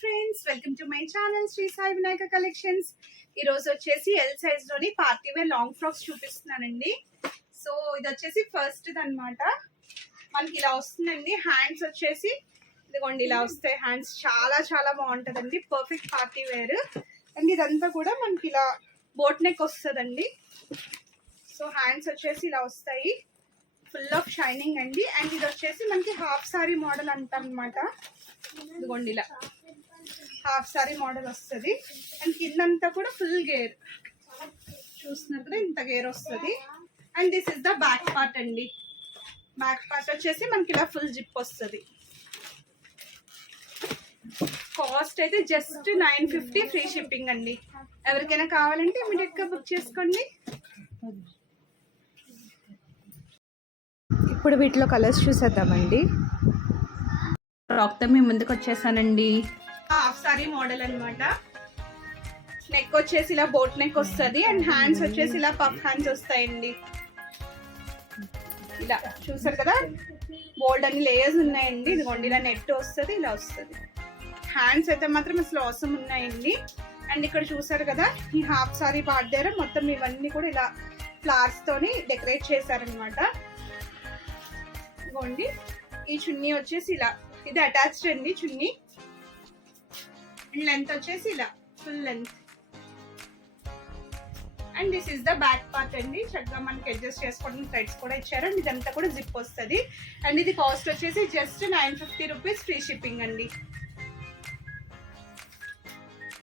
Friends, welcome to my channel Sri Sai Vinayaka collections. ఈ రోజు వచ్చేసి ఎల్ సైజ్ లోని పార్టీ వేర్ లాంగ్ ఫ్రాక్స్ చూపిస్తున్నానండి. సో ఇది వచ్చేసి ఫస్ట్ అన్నమాట. మనకి ఇలా వస్తుందండి. హ్యాండ్స్ వచ్చేసి ఇదిగోండి ఇలా వస్తాయి. హ్యాండ్స్ చాలా చాలా బాగుంటుందండి. Perfect party wear. అండ్ ఇదంతా కూడా మనకి ఇలా బోట్ నెక్ వస్తుందండి. సో హ్యాండ్స్ వచ్చేసి ఇలా వస్తాయి, ఫుల్ ఆఫ్ షైనింగ్ అండి. అండ్ ఇది వచ్చేసి మనకి హాఫ్ సారీ మోడల్ అంటారనమాట. ఇదిగోండి ఇలా హాఫ్ సారీ మోడల్ వస్తుంది. అండ్ కిందంతా కూడా ఫుల్ గేర్ చూస్తున్నారు కదా, ఇంత గేర్ వస్తుంది. And this is the back part అండి. బ్యాక్ పార్ట్ వచ్చేసి మనకి ఇలా ఫుల్ జిప్ వస్తుంది. కాస్ట్ అయితే జస్ట్ 950 ఫ్రీ షిప్పింగ్ అండి. ఎవరికైనా కావాలంటే ఇమీడియట్ గా బుక్ చేసుకోండి. ఇప్పుడు వీటిలో కలర్స్ చూసేద్దామండి. ఫ్రాక్తో మేము ముందుకు వచ్చేసానండి. హాఫ్ సారీ మోడల్ అనమాట. నెక్ వచ్చేసి ఇలా బోట్ నెక్ వస్తుంది. అండ్ హ్యాండ్స్ వచ్చేసి ఇలా పఫ్ హ్యాండ్స్ వస్తాయండి. ఇలా చూసారు కదా, బోల్డ్ అన్ని లేయర్స్ ఉన్నాయండి. ఇదిగోండి ఇలా నెట్ వస్తుంది, ఇలా వస్తుంది. హ్యాండ్స్ అయితే మాత్రం అసలు అవసరం ఉన్నాయండి. అండ్ ఇక్కడ చూసారు కదా, ఈ హాఫ్ సారీ పార్ట్ దగ్గర మొత్తం ఇవన్నీ కూడా ఇలా ఫ్లవర్స్ తోని డెకరేట్ చేశారనమాట. ఇదిగోండి ఈ చున్నీ వచ్చేసి ఇలా, ఇది అటాచ్డ్ అండి చున్నీ. అండ్ లెంత్ వచ్చేసి ఇలా full length. And this is the back part అండి. చక్కగా మనకి అడ్జస్ట్ చేసుకోవడానికి థ్రెడ్స్ కూడా ఇచ్చారు. అండ్ ఇదంతా కూడా జిప్ వస్తుంది. అండ్ ఇది కాస్ట్ వచ్చేసి జస్ట్ 950 రూపీస్ ఫ్రీ షిప్పింగ్ అండి.